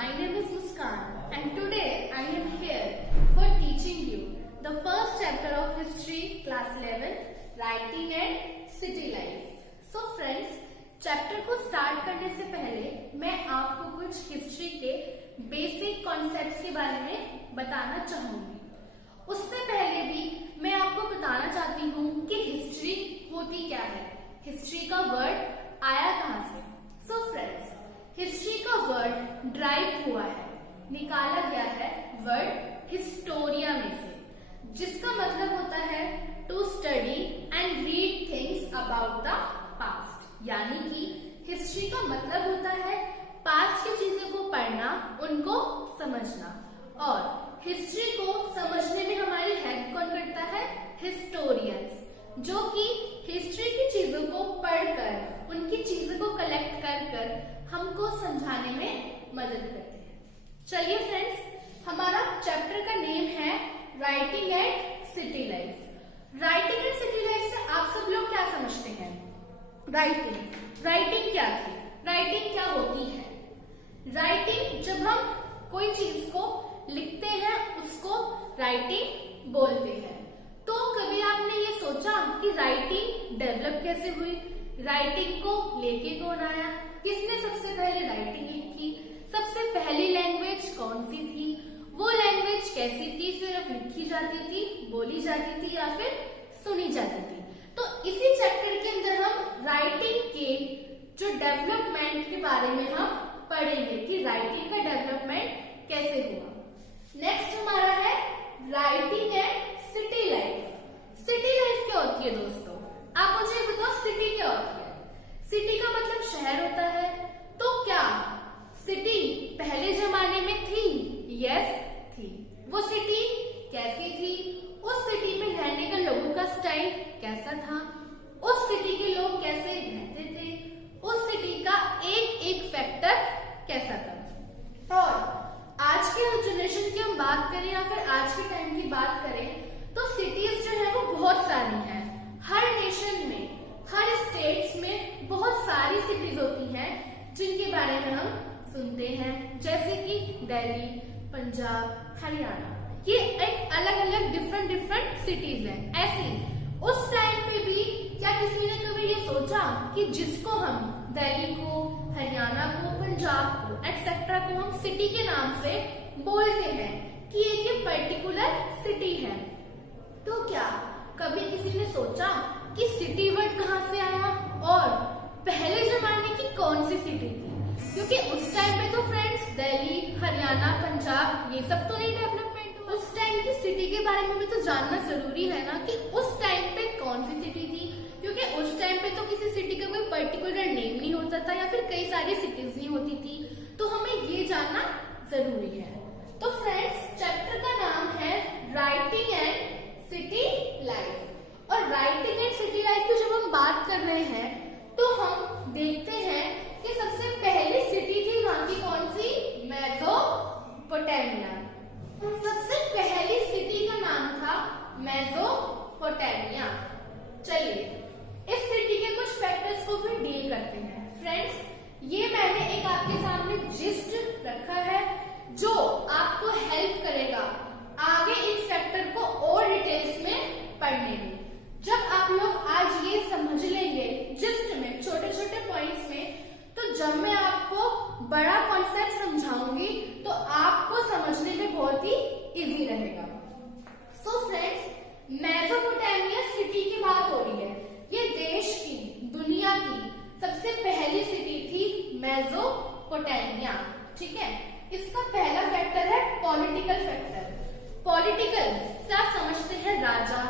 my name is Muskan and today I am here for teaching you the first chapter of history class 11 writing and city life. So friends, chapter को start करने से पहले मैं आपको कुछ history के basic concepts के बारे में बताना चाहूंगी। उससे पहले भी मैं आपको बताना चाहती हूँ कि हिस्ट्री होती क्या है, हिस्ट्री का वर्ड आया कहाँ से। सो फ्रेंड्स, हिस्ट्री का वर्ड ड्राइव हुआ है, निकाला गया है वर्ड हिस्टोरिया में से, जिसका मतलब होता है to study and read things about the past. यानी कि हिस्ट्री का मतलब होता है पास्ट की चीजों को पढ़ना, उनको समझना। और हिस्ट्री को समझने में हमारी हेल्प कौन करता है? हिस्टोरियंस, जो कि हिस्ट्री की चीजों को पढ़कर, उनकी चीजों को कलेक्ट कर हमको समझाने में मदद करते हैं। चलिए फ्रेंड्स, हमारा चैप्टर का नेम है writing and city life. Writing and city life से आप सब लोग क्या समझते हैं? राइटिंग क्या थी? राइटिंग क्या होती है? राइटिंग, जब हम कोई चीज को लिखते हैं उसको राइटिंग बोलते हैं। तो कभी आपने ये सोचा कि राइटिंग डेवलप कैसे हुई? राइटिंग को लेके कौन आया? किसने सबसे पहले राइटिंग लिखी? सबसे पहली लैंग्वेज कौन सी थी? वो लैंग्वेज कैसी थी? सिर्फ लिखी जाती थी, बोली जाती थी या फिर सुनी जाती थी? तो इसी चैप्टर के अंदर हम राइटिंग के जो डेवलपमेंट के बारे में हम पढ़ेंगे कि राइटिंग का डेवलपमेंट कैसे हुआ। नेक्स्ट हमारा है writing and city life. City life क्या होती है दोस्तों? आप मुझे बताओ, सिटी क्या होती है? सिटी का मतलब शहर होता है। तो क्या सिटी पहले जमाने में थी? यस, थी। वो सिटी कैसी थी? उस सिटी में रहने का लोगों का स्टाइल कैसा था? उस सिटी के लोग कैसे रहते थे? उस सिटी का एक एक फैक्टर कैसा था? और आज के जनरेशन की हम बात करें या फिर आज के टाइम की बात करें तो सिटीज जो है वो बहुत सारी हैं। हर नेशन में, हर स्टेट्स में बहुत सारी सिटीज होती हैं जिनके बारे में हम सुनते हैं, जैसे कि दिल्ली, पंजाब, हरियाणा। ये एक अलग अलग डिफरेंट सिटीज हैं। ऐसे उस टाइम पे भी क्या किसी ने कभी ये सोचा कि जिसको हम दिल्ली को, हरियाणा को, पंजाब को एक्सेट्रा को हम सिटी के नाम से बोलते हैं कि ये पर्टिकुलर सिटी है? तो क्या कभी किसी ने सोचा कि सिटी वर्ड कहाँ से आया और पहले जमाने की कौन सी सिटी थी? क्योंकि उस टाइम पे तो फ्रेंड्स दिल्ली, हरियाणा, पंजाब ये सब तो नहीं डेवलपमेंट हुआ। उस टाइम की सिटी के बारे में भी तो जानना जरूरी है ना कि उस टाइम पे कौन सी सिटी थी, क्योंकि उस टाइम पे तो किसी सिटी का कोई पर्टिकुलर नेम नहीं होता था या फिर कई सारी सिटीज नहीं होती थी। तो हमें ये जानना जरूरी है। तो फ्रेंड्स, चैप्टर का नाम है राइटिंग एंड सिटी लाइफ। और राइटिंग एंड सिटी लाइफ की जब हम बात कर रहे हैं तो हम देखते हैं कि सबसे पहली सिटी थी वहां की कौन सी? मेसोपोटामिया। सबसे पहली सिटी का नाम था मेसोपोटामिया। चलिए इस सिटी के कुछ फैक्टर्स को भी डील करते हैं। फ्रेंड्स, ये मैंने एक आपके सामने जिस्ट रखा है जो आपको हेल्प करेगा आगे इन फैक्टर को और डिटेल्स में पढ़ने में। जब आप लोग आज ये समझ लेंगे जिस्ट में, छोटे छोटे पॉइंट्स में, तो जब मैं आपको बड़ा कॉन्सेप्ट समझाऊंगी तो आपको समझने में बहुत ही इजी रहेगा। सो फ्रेंड्स, मेसोपोटामिया सिटी की बात हो रही है। ये देश की, दुनिया की सबसे पहली सिटी थी मेसोपोटामिया। ठीक है, इसका पहला फैक्टर है पॉलिटिकल फैक्टर। पॉलिटिकल से आप समझते हैं राजा,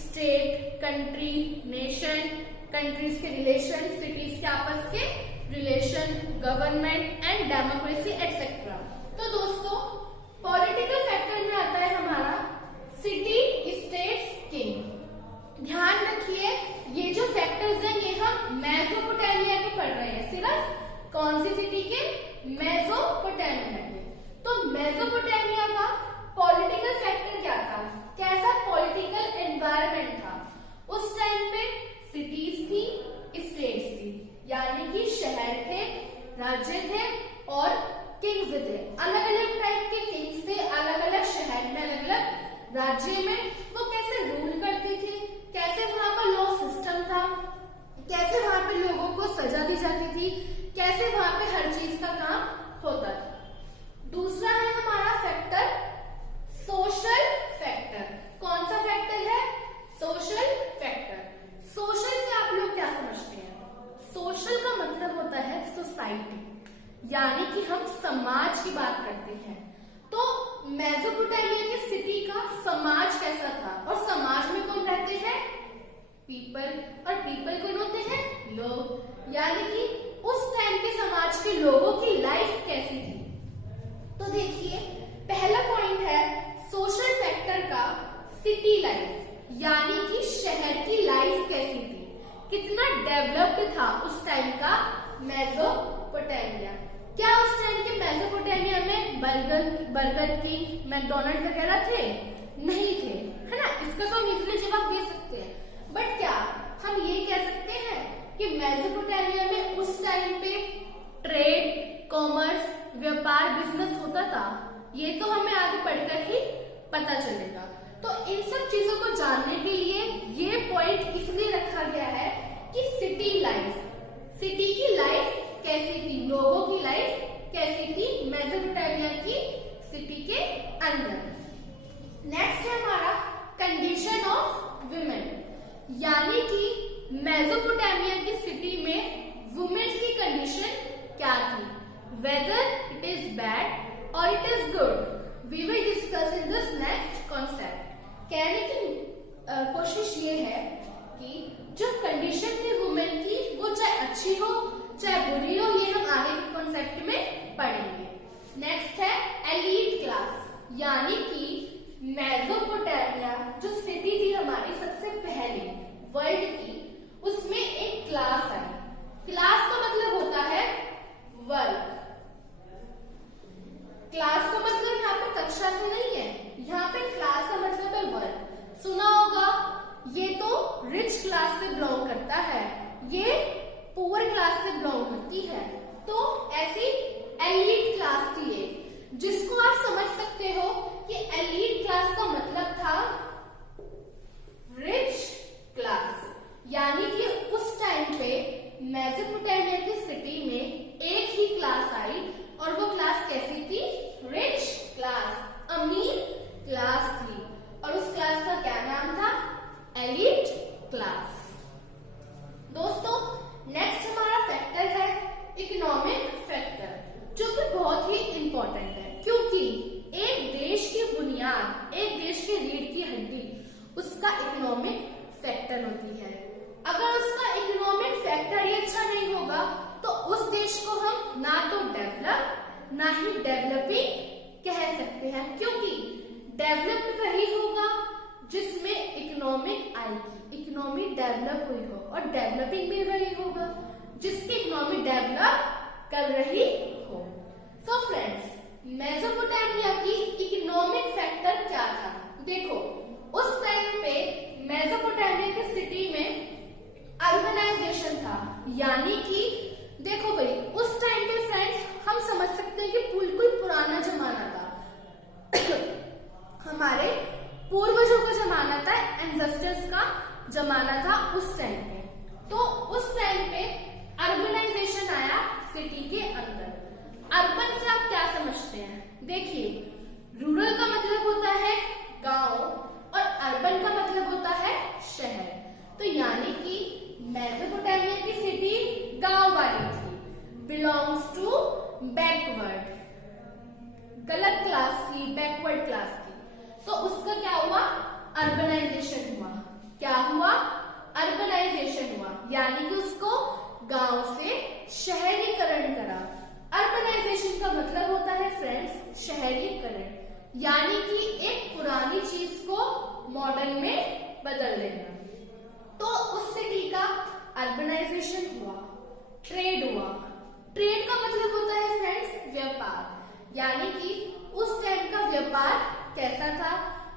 स्टेट, कंट्री, नेशन, कंट्रीज के रिलेशन, सिटीज के आपस के relation, government and democracy etcetera. तो दोस्तों, पॉलिटिकल फैक्टर में आता है हमारा सिटी, स्टेट्स, किंग। ध्यान रखिए, ये जो फैक्टर्स हैं ये हम मेसोपोटामिया के पढ़ रहे हैं। सिर्फ कौन सी सिटी के? मेसोपोटामिया के। तो मेसोपोटामिया का पॉलिटिकल फैक्टर क्या था? कैसा पॉलिटिकल एनवायरनमेंट था? उस टाइम पे सिटीज थी, स्टेट्स थी, यानी कि शहर थे, राज्य थे और किंग्स थे, अलग अलग टाइप के किंग्स थे, अलग अलग शहर में, अलग अलग राज्य में। वो कैसे रूल करती थी, कैसे वहां का लॉ सिस्टम था, कैसे वहां पे लोगों को सजा दी जाती थी, कैसे वहां पे हर चीज का काम होता था। दूसरा है हमारा फैक्टर सोशल फैक्टर। कौन सा फैक्टर है? Social factor. सोशल से आप लोग क्या समझते हैं? सोशल का मतलब होता है सोसाइटी, यानी कि हम समाज की बात करते हैं। तो मेसोपोटामिया की सिटी का समाज कैसा था, और समाज में कौन रहते हैं? पीपल। और पीपल कौन होते हैं? लोग। यानी कि उस टाइम के समाज के लोगों की लाइफ कैसी थी? तो देखिए, पहला पॉइंट है सोशल फैक्टर का सिटी लाइफ, यानी कि शहर की लाइफ कैसी थी, कितना डेवलप्ड था उस टाइम का मेसोपोटामिया। क्या उस टाइम के मेसोपोटामिया में बर्गर किंग, मैकडॉनल्ड वगैरह थे? नहीं थे, है ना। इसका तो हम इजीली जवाब दे सकते हैं। बट क्या हम ये कह सकते हैं कि मेसोपोटामिया में उस टाइम पे ट्रेड, कॉमर्स, व्यापार, बिजनेस होता था? ये तो हमें आगे पढ़कर ही पता चलेगा। तो इन सब चीजों को जानने के लिए ये पॉइंट इसलिए रखा गया है कि सिटी लाइफ, सिटी की लाइफ कैसी थी, लोगों की लाइफ कैसी थी मेसोपोटामिया की सिटी के अंदर। नेक्स्ट है हमारा कंडीशन ऑफ वुमेन, यानी कि मेसोपोटामिया की सिटी में वुमेन्स की कंडीशन क्या थी, वेदर इट इज बैड और it is good. We will discuss in this next concept. कहने की कोशिश ये है कि जो कंडीशन थी वुमेन की, वो चाहे अच्छी हो चाहे बुरी हो, ये हम आगे के कॉन्सेप्ट में पढ़ेंगे। नेक्स्ट है एलीट क्लास, यानी कि मेसोपोटामिया जो सिटी थी हमारी सबसे पहले वर्ल्ड की, उसमें एक क्लास आई। क्लास का मतलब होता है वर्ग। क्लास का मतलब यहाँ पे कक्षा से नहीं है, यहाँ पे क्लास का मतलब है वर्ग। सुना होगा, ये तो रिच क्लास से बिलोंग करता है, ये पुअर क्लास से बिलोंग करती है। तो ऐसी एलीट क्लास थी ये, जिसको आप समझ सकते हो कि एलीट क्लास का मतलब था रिच क्लास। यानी कि उस टाइम पे मेसोपोटामिया की सिटी में एक ही क्लास आई, और वो क्लास कैसी थी? रिच क्लास, अमीर क्लास थी। और उस क्लास का क्या नाम था? Elite class. दोस्तों, नेक्स्ट हमारा फैक्टर है इकोनॉमिक फैक्टर, जो कि बहुत ही इंपॉर्टेंट है, क्योंकि एक देश की बुनियाद, एक देश की रीढ़ की हड्डी उसका इकोनॉमिक फैक्टर होती है। अगर उसका इकोनॉमिक फैक्टर ही अच्छा नहीं होगा तो उस देश को हम ना तो डेवलप ना ही डेवलपिंग कह सकते हैं, क्योंकि डेवलप वही होगा जिसमें इकोनॉमिक आएगी, इकोनॉमी डेवलप हुई हो, और डेवलपिंग भी वही होगा जिसकी इकोनॉमी डेवलप कर रही हो। सो फ्रेंड्स, मेसोपोटामिया की इकोनॉमिक फैक्टर क्या था? देखो, उस टाइम पे मेसोपोटामिया की सिटी में अर्बनाइजेशन था, यानी कि देखो भाई, उस टाइम पे फ्रेंड्स हम समझ सकते हैं कि बिल्कुल पुराना जमाना था हमारे पूर्वजों का जमाना था, एंसेस्टर्स का जमाना था उस टाइम पे। तो उस टाइम पे अर्बनाइजेशन आया सिटी के अंदर। अर्बन से आप क्या समझते हैं? देखिए, रूरल का मतलब होता है गांव, और अर्बन का मतलब होता है शहर। तो यानी कि मेसोपोटामिया की सिटी गांव वाली थी, बिलोंग्स टू बैकवर्ड, गलत क्लास थी, बैकवर्ड क्लास थी। तो उसका क्या हुआ? अर्बनाइजेशन हुआ। क्या हुआ? अर्बनाइजेशन हुआ, यानी कि उसको गांव से शहरीकरण करा। अर्बनाइजेशन का मतलब होता है फ्रेंड्स शहरीकरण, यानी कि एक पुरानी चीज को मॉडर्न में बदल देना। तो उस सिटी का अर्बनाइजेशन हुआ, ट्रेड हुआ। ट्रेड का मतलब होता है फ्रेंड्स व्यापार, यानी कि उस टाइम का व्यापार कैसा था,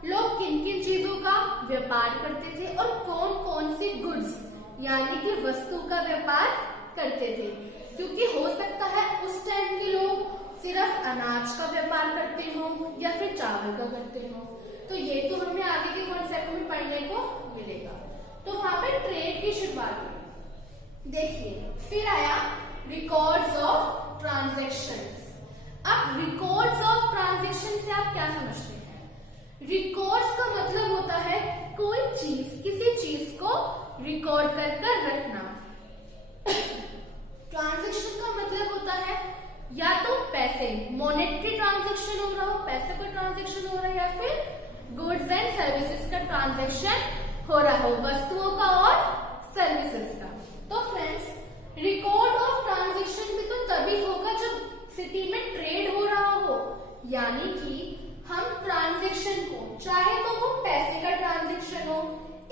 लोग किन किन चीजों का व्यापार करते थे और कौन कौन सी गुड्स यानी कि वस्तु का व्यापार करते थे। क्योंकि हो सकता है उस टाइम के लोग सिर्फ करते हो या फिर चावल का करते हो। तो ये तो हमें आगे के कॉन्सेप्ट में पढ़ने को मिलेगा। तो वहां पे ट्रेड की शुरुआत हुई। देखिए, फिर आया रिकॉर्ड्स ऑफ ट्रांजैक्शंस। अब रिकॉर्ड्स ऑफ ट्रांजैक्शन से आप क्या समझते हैं? रिकॉर्ड्स का मतलब होता है कोई चीज, किसी चीज को रिकॉर्ड कर रखना। ट्रांजैक्शन का मतलब होता है या तो पैसे, मॉनेटरी ट्रांजैक्शन हो रहा हो, पैसे का ट्रांजैक्शन हो रहा है, या फिर गुड्स एंड सर्विसेज का ट्रांजैक्शन हो रहा हो, वस्तुओं का और सर्विसेज का। तो फ्रेंड्स, रिकॉर्ड ऑफ ट्रांजैक्शन भी तो तभी होगा जब सिटी में ट्रेड हो रहा हो, यानी कि हम ट्रांजैक्शन को, चाहे तो वो पैसे का ट्रांजैक्शन हो,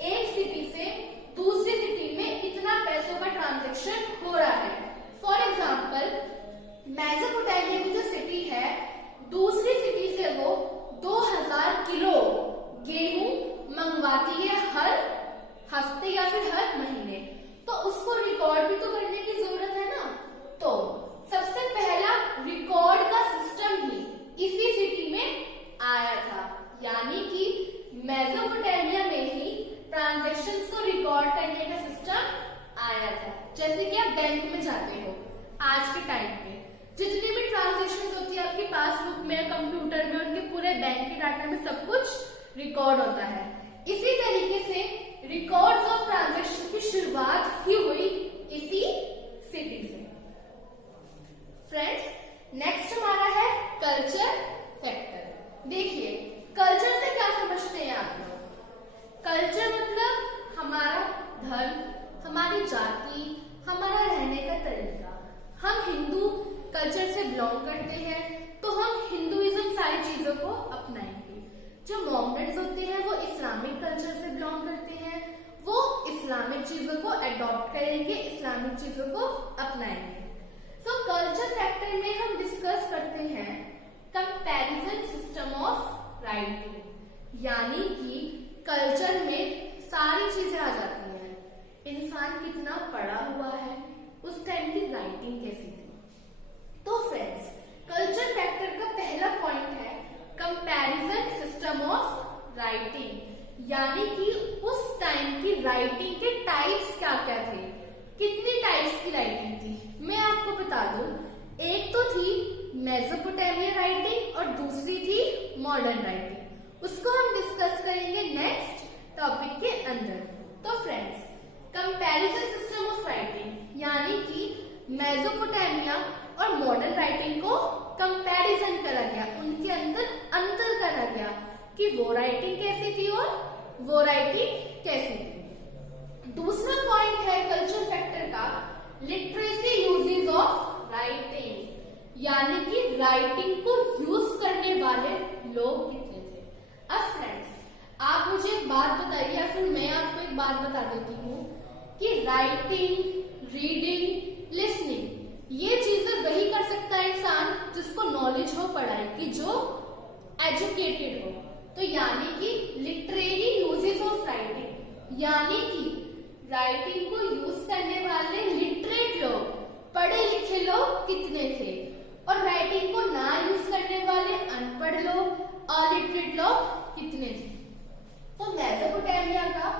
एक सिटी से दूसरी सिटी में इतना पैसों का ट्रांजैक्शन हो रहा है। फॉर एग्जाम्पल, मेसोपोटामिया की जो सिटी है, दूसरी सिटी से वो 2000 किलो गेहूं मंगवाती है हर हफ्ते या फिर हर महीने, तो उसको रिकॉर्ड भी तो करने की जरूरत है ना। तो सबसे पहला रिकॉर्ड का सिस्टम ही इसी सिटी में आया था, यानी कि मेसोपोटामिया में ही ट्रांजैक्शंस को रिकॉर्ड करने का सिस्टम आया था। जैसे कि आप बैंक में जाते हो, आज के टाइम पे जितनी भी ट्रांजैक्शंस होती है आपके पासबुक में, कंप्यूटर में, उनके पूरे बैंक के डाटा में सब कुछ रिकॉर्ड होता है। इसी तरीके से रिकॉर्ड्स ऑफ ट्रांजैक्शन की शुरुआत ही हुई इसी सिटी से। फ्रेंड्स, नेक्स्ट हमारा है कल्चर फैक्टर। देखिए, कल्चर से क्या समझते हैं आप लोग? कल्चर मतलब हमारा धर्म, हमारी जाति, हमारा रहने का तरीका। हम हिंदू कल्चर से बिलोंग करते हैं, तो हम हिंदुइज्म सारी चीजों को अपनाएंगे। जो मोहम्मडन्स होते हैं वो इस्लामिक कल्चर से बिलोंग करते हैं, वो इस्लामिक चीजों को अडॉप्ट करेंगे, इस्लामिक चीजों को अपनाएंगे। सो कल्चर फैक्टर में हम डिस्कस करते हैं कंपैरिजन सिस्टम ऑफ राइटिंग, यानी कि कल्चर में सारी चीजें आ जाती हैं। इंसान कितना पढ़ा हुआ है, उस टाइम की राइटिंग कैसी थी। तो फ्रेंड्स, कल्चर फैक्टर का पहला पॉइंट है कंपैरिजन सिस्टम ऑफ राइटिंग, यानी कि उस टाइम की राइटिंग के टाइप्स क्या क्या थे, कितनी टाइप्स की राइटिंग थी। मैं आपको बता दूं, एक तो थी मेसोपोटामिया राइटिंग और दूसरी थी मॉडर्न राइटिंग। उसको हम डिस्कस करेंगे नेक्स्ट टॉपिक के अंदर। तो friends, comparison system of writing यानी कि मेसोपोटामिया और मॉडर्न राइटिंग को कंपैरिजन करा गया, उनके अंदर अंतर करा गया कि वो राइटिंग कैसी थी और वो राइटिंग कैसी थी। दूसरा पॉइंट है कल्चर फैक्टर का लिटरेसी यूजेस ऑफ राइटिंग, यानी कि राइटिंग को यूज करने वाले लोग कितने थे। अब फ्रेंड्स, आप मुझे एक बात बताइए या फिर मैं आपको एक बात बता देती हूँ कि राइटिंग, रीडिंग, लिसनिंग, ये चीजें वही कर सकता है इंसान जिसको नॉलेज हो पढ़ाई की, जो एजुकेटेड हो। तो यानी कि लिटरेरी यूजेस ऑफ राइटिंग, यानी कि राइटिंग को यूज करने वाले लिटरेट लोग, पढ़े लिखे लोग कितने थे, और राइटिंग को ना यूज करने वाले अनपढ़ लोग, अलिटरेट लोग कितने थे। तो मेसोपोटामिया का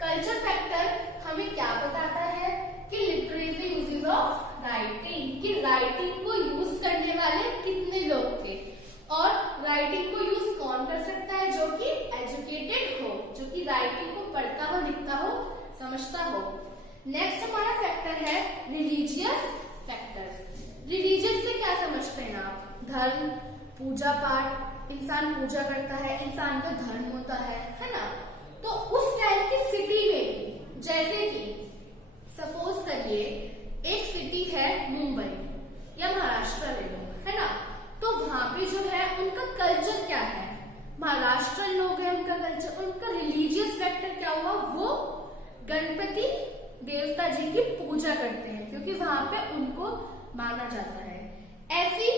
कल्चर फैक्टर हमें क्या बताता है कि लिटरेरी यूजेस ऑफ राइटिंग, कि राइटिंग को यूज करने वाले कितने लोग थे, और राइटिंग को यूज कौन कर सकता है, जो कि एजुकेटेड हो, जो कि राइटिंग को पढ़ता हो, लिखता हो, समझता हो। नेक्स्ट हमारा फैक्टर है रिलीजियस फैक्टर्स। रिलीजियस से क्या समझते हैं आप? धर्म, पूजा पाठ, इंसान पूजा करता है, इंसान का धर्म होता है ना। तो उस टाइम की सिटी में, जैसे कि सपोज करिए एक सिटी है मुंबई या महाराष्ट्र ले लो, है ना, तो वहां पे जो है उनका कल्चर क्या है, महाराष्ट्र लोग हैं, उनका कल्चर, उनका रिलीजियस फैक्टर क्या हुआ, वो गणपति देवता जी की पूजा करते हैं, क्योंकि वहां पे उनको माना जाता है। ऐसी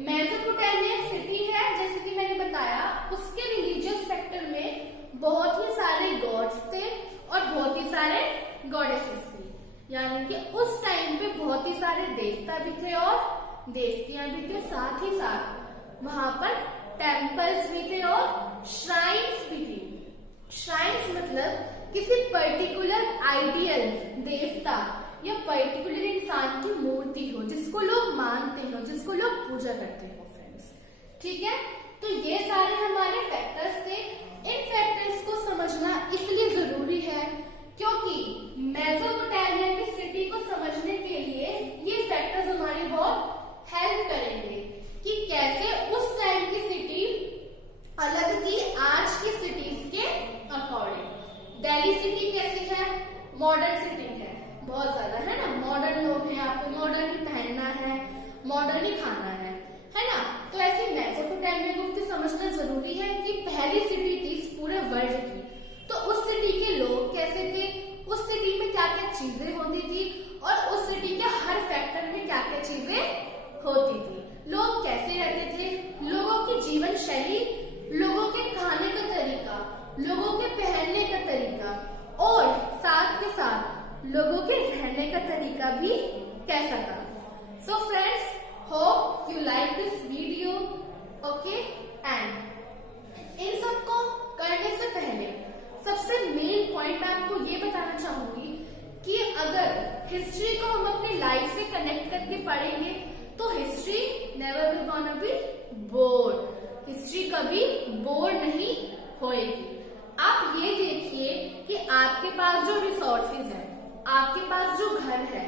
मेसोपोटामिया सिटी है, जैसे कि मैंने बताया, उसके रिलीजियस फैक्टर में बहुत ही सारे गॉड्स थे और बहुत ही सारे गॉडेसेस थी, यानी कि उस टाइम पे बहुत ही सारे देवता भी थे और देवतियां भी थे, साथ ही साथ वहां पर टेम्पल्स भी थे और श्राइन्स भी थी। श्राइन्स मतलब किसी पर्टिकुलर आइडियल देवता या पर्टिकुलर इंसान की मूर्ति हो जिसको लोग मानते हो, जिसको लोग पूजा करते हो फ्रेंड्स। ठीक है, तो ये सारे हमारे फैक्टर्स थे। इन फैक्टर्स को समझना इसलिए जरूरी है क्योंकि मेसोपोटामिया की सिटी को समझने के लिए ये फैक्टर्स हमारी बहुत हेल्प करेंगे कि कैसे उस टाइम की सिटी अलग थी आज की सिटीज के अकॉर्डिंग। दिल्ली सिटी कैसी है? मॉडर्न सिटी है बहुत ज्यादा, है ना। मॉडर्न लोग हैं, आपको मॉडर्न ही पहनना है, मॉडर्न ही खाना है ना। तो ऐसे मेसोपोटामिया को भी समझना जरूरी है कि पहली सिटी थी इस पूरे वर्ल्ड की, तो उस सिटी के लोग कैसे थे, उस सिटी में क्या क्या चीजें होती थी और उस सिटी के हर फैक्टर में क्या क्या चीजें होती थी, लोग कैसे रहते थे, लोगों की जीवन शैली, लोगों के खाने का तरीका, लोगों के पहनने का तरीका और साथ के साथ लोगों के रहने का तरीका भी कैसा था। So friends, hope you like this video, okay. And in सबको करने से पहले सबसे मेन पॉइंट मैं आपको ये बताना चाहूंगी कि अगर हिस्ट्री को हम अपनी लाइफ से कनेक्ट करके पढ़ेंगे तो history never will gonna be board. History कभी बोर नहीं होएगी। आप ये देखिए कि आपके पास जो रिसोर्सेज है, आपके पास जो घर है,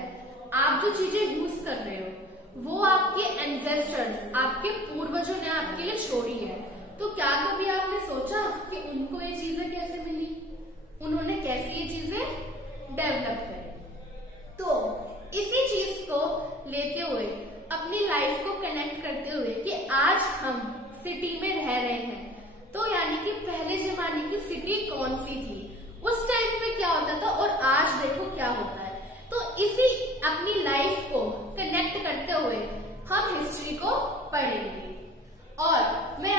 आप जो चीजें यूज कर रहे हो वो आपके एंसेस्टर्स, आपके पूर्वजों ने आपके लिए छोड़ी है। तो क्या कभी आपने सोचा कि उनको ये चीजें कैसे मिली, उन्होंने कैसे ये चीजें डेवलप करी। तो इसी चीज को लेते हुए अपनी लाइफ को कनेक्ट करते हुए कि आज हम सिटी में रह रहे हैं, तो यानी कि पहले जमाने की सिटी कौन सी थी, उस टाइम पे क्या होता था और आज देखो क्या होता है। तो इसी अपनी लाइफ को कनेक्ट करते हुए हम हिस्ट्री को पढ़ेंगे और मैं